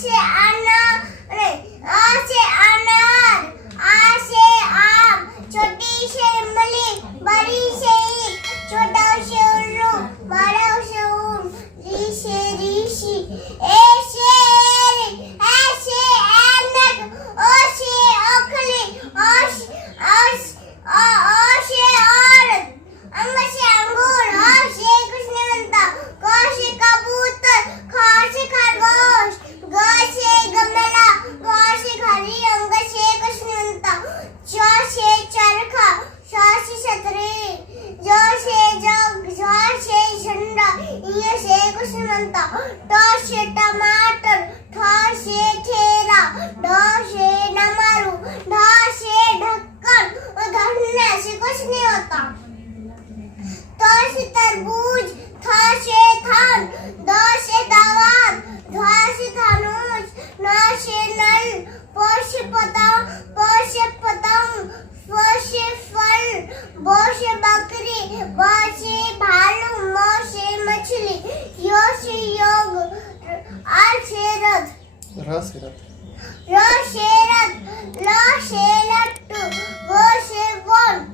से अनार, आ से अनार, आ से आम, छोटी से इमली, बड़ी से ईख, छोटा से उल्लू, बड़ा से ऊन, री से ऋषि, ए से एरी, ए से ऐनक, ओ से ओखली, ओ से औरत, अंग से अंगूर, आ से कृष्णवंता, क से कबूतर, ख से खरगोश, ग से गमला, घ से घड़ी, अंग से कृष्णवंता, च से चरखा, श से छतरी, ज से जग, झ से झंडा, इ से कृष्णवंता, ट से टमाटर, ठ से ठेला, ढ से डमरू, ढ से ढक्कन, और धन्य से कुछ नहीं होता। त से तरबूज, थ से थान, द से दवात, ध से धनुष, न से नल, प से पतंग, प से पतंग, फ से फल, ब से बकरी, ब से भालू, म से मछली, य से योग, र से रथ, र से रथ, ल से लट्टू, व से वन,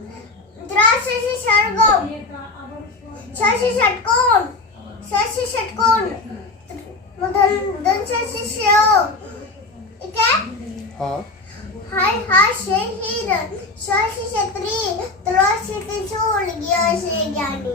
द्र से सरगम, श से षटकोण, श से षटकोण, धन से सेव, ठीक है? हाँ हा से हिरण, श से छतरी, त्र से त्रिशूल, ज्ञ से ज्ञानी।